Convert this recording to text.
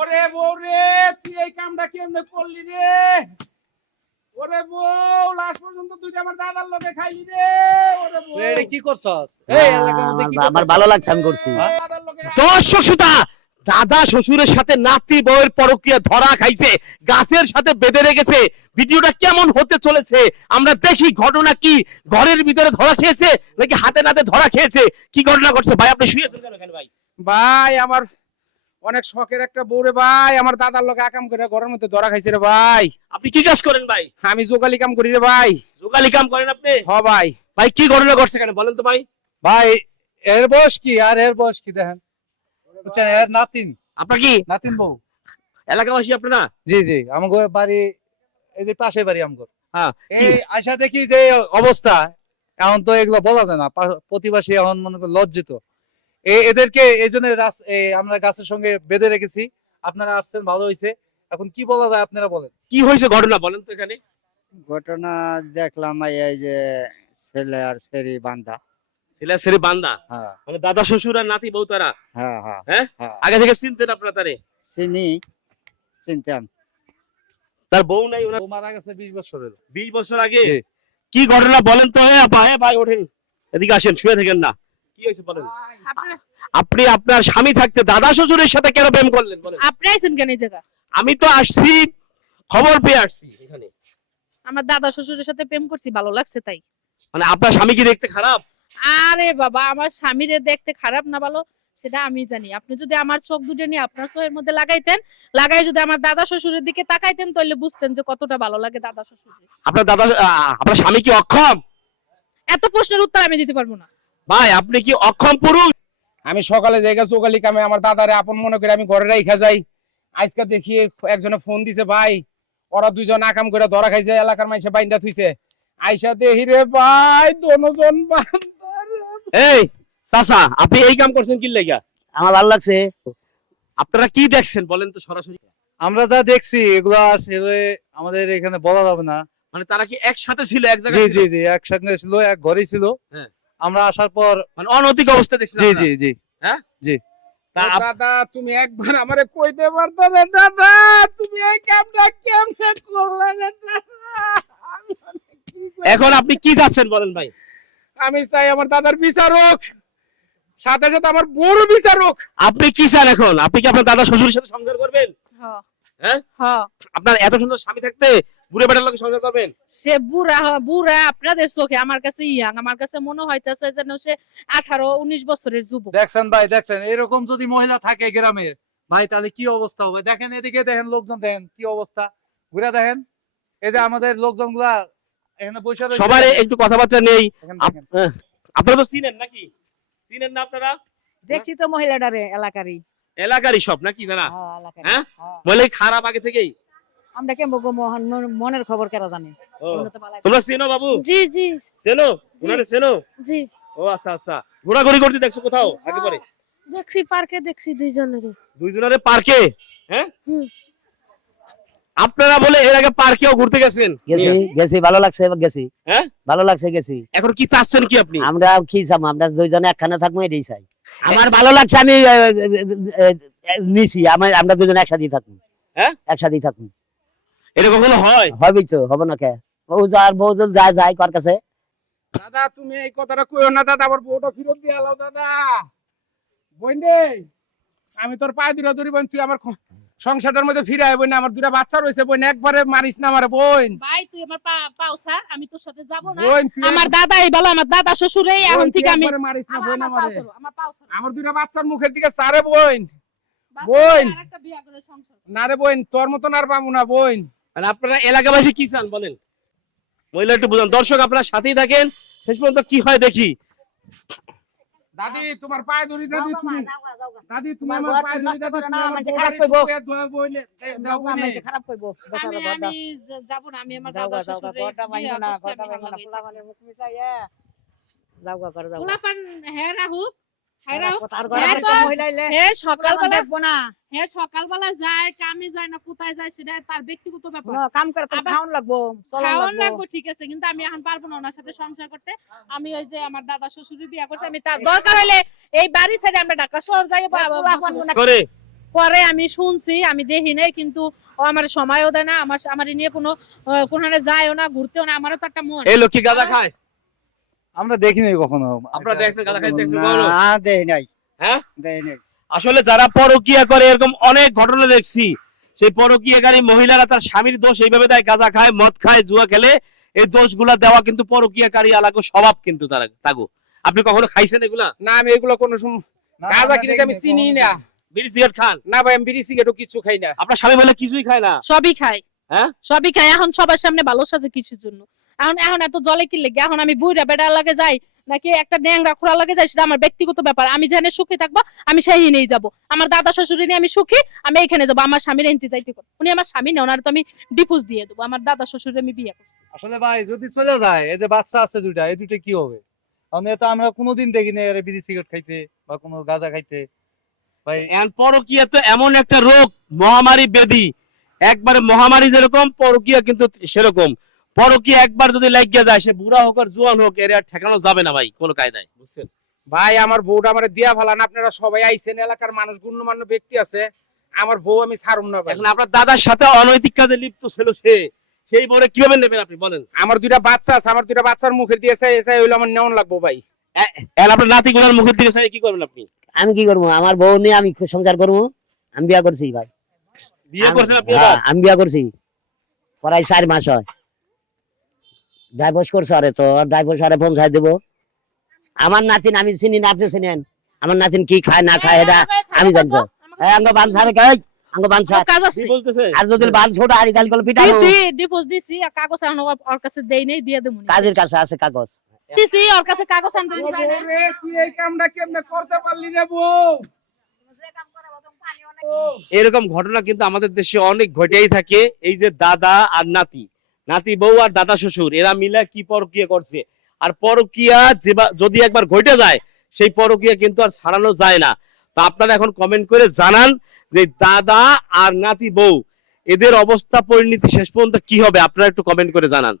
ওরে বউ রে তুই এই কামটা কেমনে করলি রে? ওরে বউ লাস্ট পর্যন্ত তুই আমার দাদার লোকে খাইলি রে ওরে বউ। এটা কি করছস? এই এলাকার মধ্যে কি আমার ভালো লাগছে আমি করছি। দর্শক শ্রোতা দাদা শ্বশুরের সাথে নাতি বউয়ের পরকিয়া ধরা খাইছে গাছের সাথে বেঁধে রেখেছে। ভিডিওটা কেমন হতে চলেছে? আমরা দেখি ঘটনা কি? ঘরের ভিতরে ধরা খেয়েছে নাকি হাতে নাতে ধরা খেয়েছে? কি ঘটনা ঘটছে? ভাই আপনি শুয়েছেন কেন ভাই? ভাই আমার অনেক শখের একটা বউ রে ভাই আমার দাদার লোক আকাম করে ঘরের মধ্যে ধরা খাইছে রে ভাই। আপনি কি কাজ করেন ভাই? আমি যোগালি কাম করি রে ভাই। যোগালি কাম করেন আপনি? হ ভাই। ভাই কি ঘটনা ঘটছে কেন বলেন তো ভাই। ভাই এর বয়স কি? আর এর বয়স কি দেখেন? বুঝছেন এর নাতিন। আপনার কি? নাতিন বউ। এলাকাবাসী আপনারা জি জি আমাগো বাড়ি এই যে পাশে বাড়ি আমগো। হ্যাঁ, এই আশা দেখি যে অবস্থা এখন তো এগুলো বলা যায় না প্রতিবাসী এখন মনে করো লজ্জিত। এদেরকে এই জন্য আমরা গাছের সঙ্গে বেঁধে রেখেছি। আপনারা আসছেন ভালো হয়েছে। এখন কি বলা যায় আপনারা বলেন। কি হয়েছে ঘটনা বলেন তো এখানে। ঘটনা দেখলাম এই যে ছেলে আর সেরি বান্দা। ছেলে ছেলে বান্দা? হ্যাঁ। মানে দাদা শ্বশুর আর নাতি বউ তারা? হ্যাঁ হ্যাঁ। হ্যাঁ? হ্যাঁ। আগে থেকে চিনতেন আপনারা তারে? চিনি চিনতাম। তার বউ নাই ওনার মারা গেছে বছর আগে? কি ঘটনা বলেন তো? ভাই ওঠেন। এদিকে আসেন শুয়ে থাকেন না। কি হয়েছে বলেন? আপনি আপনার স্বামী থাকতে দাদা শ্বশুরের সাথে কেন প্রেম করলেন বলেন? আপনি আইছেন কেন এই জায়গা আমি তো আসছি খবর পেয়ে আসছি এখানে। আমার দাদা শ্বশুরের সাথে প্রেম করছি ভালো লাগছে তাই। মানে আপনার স্বামী কি দেখতে খারাপ? আরে বাবা আমার স্বামীরে দেখতে খারাপ না ভালো সেটা আমি জানি। আপনি যদি আমার চোখ দুটো নিয়ে আপনার চোখের মধ্যে লাগাইতেন লাগাই যদি আমার দাদা শ্বশুরের দিকে তাকাইতেন তাহলে বুঝতেন যে কতটা ভালো লাগে দাদা শ্বশুর আপনার দাদা আপনার স্বামী কি অক্ষম? এত প্রশ্নের উত্তর আমি দিতে পারব না। ভাই আপনি কি অক্ষম পুরুষ? আমি সকালে জায়গা চোগালি কামে আমার দাদারে আপন মনে করে আমি ঘরে রাইখা যাই। আজকে দেখি একজনে ফোন দিছে ভাই ওরা দুজন আকাম করে ধরা খাইছে এলাকার মানুষে বাইন্দা থুইছে। আইসা দেখি রে ভাই দনোজন এই চাচা আপনি এই কাম করছেন কি লেগা? আমার ভালো লাগছে। আপনারা কি দেখছেন বলেন তো সরাসরি। আমরা যা দেখছি এগুলো আসলে আমাদের এখানে বলা যাবে না। মানে তারা কি একসাথে ছিল এক জায়গায় জি ছিল? জি একসঙ্গে ছিল এক ঘরে ছিল। হ্যাঁ। আমরা আসার পর মানে অনৈতিক অবস্থা দেখছেন জি? জি জি। আপ- দাদা তুমি একবার আমারে কইতে পারতো না দাদা তুমি এই কামটা কেমনে করলে। এখন আপনি কি চাচ্ছেন বলেন ভাই? আমি চাই আমার দাদার বিচারক সাথে সাথে আমার বড় বিচারক আপনি কি চান এখন? আপনি কি আপনার দাদা শ্বশুরের সাথে সংসার করবেন? হ্যাঁ? হ্যাঁ আপনার এত সুন্দর স্বামী থাকতে বুড়ে বেটার লোক সংসার করবেন? সে বুড়া বুড়া আপনাদের চোখে আমার কাছে ইয়াং। আমার কাছে মনে হইতাছে যেন সে আঠারো উনিশ বছরের যুবক। দেখছেন ভাই দেখছেন এরকম যদি মহিলা থাকে গ্রামে ভাই তাহলে কি অবস্থা হবে? দেখেন এদিকে দেখেন লোকজন দেখেন কি অবস্থা? ঘুরে দেখেন এই যে আমাদের লোকজনগুলা এখানে বসে সবার একটু কথাবার্তা নেই। আপনারা তো চিনেন নাকি? চিনেন না আপনারা? দেখছি তো মহিলাটারে এলাকারই। এলাকারই সব নাকি তারা? হ্যাঁ, এলাকারই। হ্যাঁ? হ্যাঁ। বলে খারাপ আগে থেকেই। আমরা গো মনের খবর জানে? বালাই- তোমরা চেনো বাবু? জি জি। চেনো? চেনো? জি। ও আচ্ছা আচ্ছা। ঘোরাঘুরি করতে দেখছ কোথাও? আগে পরে। দেখছি পার্কে দেখছি দুইজনের দুইজনের পার্কে? হ্যাঁ? আপনারা বলে এর আগে পার্কেও ঘুরতে গেছেন গেছি গেছি ভালো লাগছে গেছি। হ্যাঁ? ভালো লাগছে গেছি। এখন কি চাচ্ছেন কি আপনি? আমরা কি চাম? আমরা দুইজনে একখানে থাকব এটাই চাই। আমার ভালো লাগছে আমি নিছি। আমার আমরা দুজন একসাথেই থাকব। হ্যাঁ? একসাথেই থাকব। এটা কখনো হয়? হবেই তো হবে না কে? ও যার বউ যায় যায় কার কাছে। দাদা তুমি এই কথাটা কইও না দাদা আমার বউটা ফেরত দিয়ে আলাও দাদা। আমি তোর পায়ে ধরি বোন তুই আমার সংসারটার মধ্যে ফিরে আয় বোন আমার দুটা বাচ্চা রয়েছে বোন একবারে মারিস না আমার বোন ভাই তুই আমার পা পাও স্যার আমি তোর সাথে যাব না। আমার দাদাই ভালো আমার দাদা শ্বশুরেই এখন থেকে আমি একবারে মারিস না আমার বোন আমার পাও আমারে পাও দুটা বাচ্চার মুখের দিকে সারে বোন বোন। নিয়ে আরেকটা বিয়া করে সংসার না রে বোন তোর মতন আর পাবো না বোন আর আপনারা এলাকাবাসী কি চান বলেন মহিলা একটু বুঝান দর্শক আপনারা সাথেই থাকেন শেষ পর্যন্ত কি হয় দেখি দাদি তোমার পায়ে ধরি দাদি তুমি। দাদি তুমি আমার পায়ে ধরি দাদি না, আমাকে খারাপ কইবো। খারাপ কইবো। আমি আমি যাব না আমি আমার দাদা গা, যাও গা, শ্বশুরের ঘরটা না, করছি, ঘরটা না, মুখ মিশাইয়া। গা। হ্যাঁ রাহু হ্যাঁ রাহু তার ঘরে একটা তো- মহিলা এলে পোলাপান সকালবেলা দেখব না। সকালবেলা যায় কামে যায় না কোথায় যায় সেটা তার ব্যক্তিগত ব্যাপার। কাম করে খাওয়ান লাগবো, খাওয়ান লাগবো। লাগবো ঠিক আছে কিন্তু আমি এখন পারব না ওনার সাথে সংসার করতে। আমি ওই যে আমার দাদা শ্বশুরের বিয়া করছে আমি তার দরকার হলে এই বাড়ি ছেড়ে আমরা ঢাকা শহর যাই বা- পোলাপান করে। পরে আমি শুনছি আমি দেখি নাই কিন্তু ও আমার সময়ও দেয় না আমার আমার নিয়ে কোনো কোনখানে যায়ও না ঘুরতেও না আমারও তো একটা মন। এই লক্ষ্মী গাঁজা খায়। আমরা দেখিনি কখনো। আপনারা দেখছেন গাঁজা খাইতে দেখছেন না, দেই নাই। হ্যাঁ? দেই নাই। আসলে যারা পরকিয়া করে এরকম অনেক ঘটনা দেখছি। সেই পরকিয়াকারী মহিলারা তার স্বামীর দোষ এইভাবে দেয় গাঁজা খায় মদ খায় জুয়া খেলে। এই দোষগুলা দেওয়া কিন্তু পরকিয়াকারী এলাকা স্বভাব কিন্তু তারা তাগো। আপনি কখনো খাইছেন এগুলা? না আমি এগুলো কোনো গাঁজা কিনেছি আমি চিনি না। বিড়ি সিগারেট খান? না ভাই আমি বিড়ি সিগারেটও কিছু খাই না। আপনার স্বামী বলে কিছুই খায় না? সবই খায়। হ্যাঁ? সবই খায় এখন সবার সামনে ভালো সাজে কিছুর জন্য। এখন এখন এত জলে কি লেগে? এখন আমি বুইরা বেড়া লাগে যাই নাকি একটা ড্যাংরা খোড়া লাগে যাই সেটা আমার ব্যক্তিগত ব্যাপার। আমি যেখানে সুখী থাকব আমি সেই নিয়ে যাব। আমার দাদা শ্বশুরি নিয়ে আমি সুখী আমি এখানে যাব। আমার স্বামীর এনতে যাইতে করব উনি আমার স্বামী না ওনার তো আমি ডিপোজ দিয়ে দেবো। আমার দাদা শ্বশুরে আমি বিয়ে করছি। আসলে ভাই যদি চলে যায় এই যে বাচ্চা আছে দুইটা এই দুইটা কি হবে? কারণ এটা আমরা কোনোদিন দেখিনি এর বিড়ি সিগারেট খাইতে বা কোনো গাঁজা খাইতে। ভাই পরকিয়া তো এমন একটা রোগ মহামারী ব্যাধি। একবারে মহামারী যেরকম পরকিয়া কিন্তু সেরকম। পরকিয়া একবার যদি লাগিয়ে যায় সে বুড়া হোক আর জোয়ান হোক এর আর ঠেকানো যাবে না ভাই কোনো কায়দায়। বুঝছেন? ভাই আমার বউটা আমার দিয়া ফালান আপনারা সবাই আইছেন এলাকার মানুষ গণ্যমান্য ব্যক্তি আছে আমার বউ আমি ছাড়ুম না ভাই। এখন আপনার দাদার সাথে অনৈতিক কাজে লিপ্ত ছিল সে সেই বলে কীভাবে নেবেন আপনি বলেন? আমার দুইটা বাচ্চা আছে আমার দুইটা বাচ্চার মুখের দিয়ে এসে এসে হইল আমার নেওয়ান লাগবো ভাই। এখন আপনার নাতি গুলার মুখের দিকে চাই কি করবেন আপনি? আমি কি করব? আমার বউ নিয়ে আমি সংসার করব? আমি বিয়া করছি ভাই। বিয়ে করছেন আপনি হ্যাঁ, আমি বিয়া করছি। প্রায় চার মাস হয়। ডাইভোর্স করছে আরে তো ডাইভোর্স আরে পৌঁছায় দেবো। আমার নাতিন আমি চিনি না আপনি চিনেন? আমার নাতিন কি খায় না খায় এটা আমি এই আঙ্গ বান সারে খাই আঙ্গ বান সার কি বলতেছে? আর যদি বান ছোট আর ইদাল করে পিটাবো। দিছি ডিপোজ দিছি আর কাগজ ওর- ওর কাছে দেই নেই দিয়ে দেবো কাজের কাছে আছে কাগজ। দিছি ওর কাছে কাগজ আনতে দিছি রে, তুই এই কামটা কেমনে করতে পারলি রে বউ? এরকম ঘটনা কিন্তু আমাদের দেশে অনেক ঘটেই থাকে। এই যে দাদা আর নাতি। নাতি, বউ আর দাদা শ্বশুর, এরা মিলে কি পরকিয়া করছে? আর পরকিয়া যদি একবার ঘটে যায়, সেই পরকিয়া কিন্তু আর ছাড়ানো যায় না। তা আপনারা এখন কমেন্ট করে জানান যে দাদা আর নাতি, বউ, এদের অবস্থা, পরিণতি শেষ পর্যন্ত কি হবে? আপনারা একটু কমেন্ট করে জানান।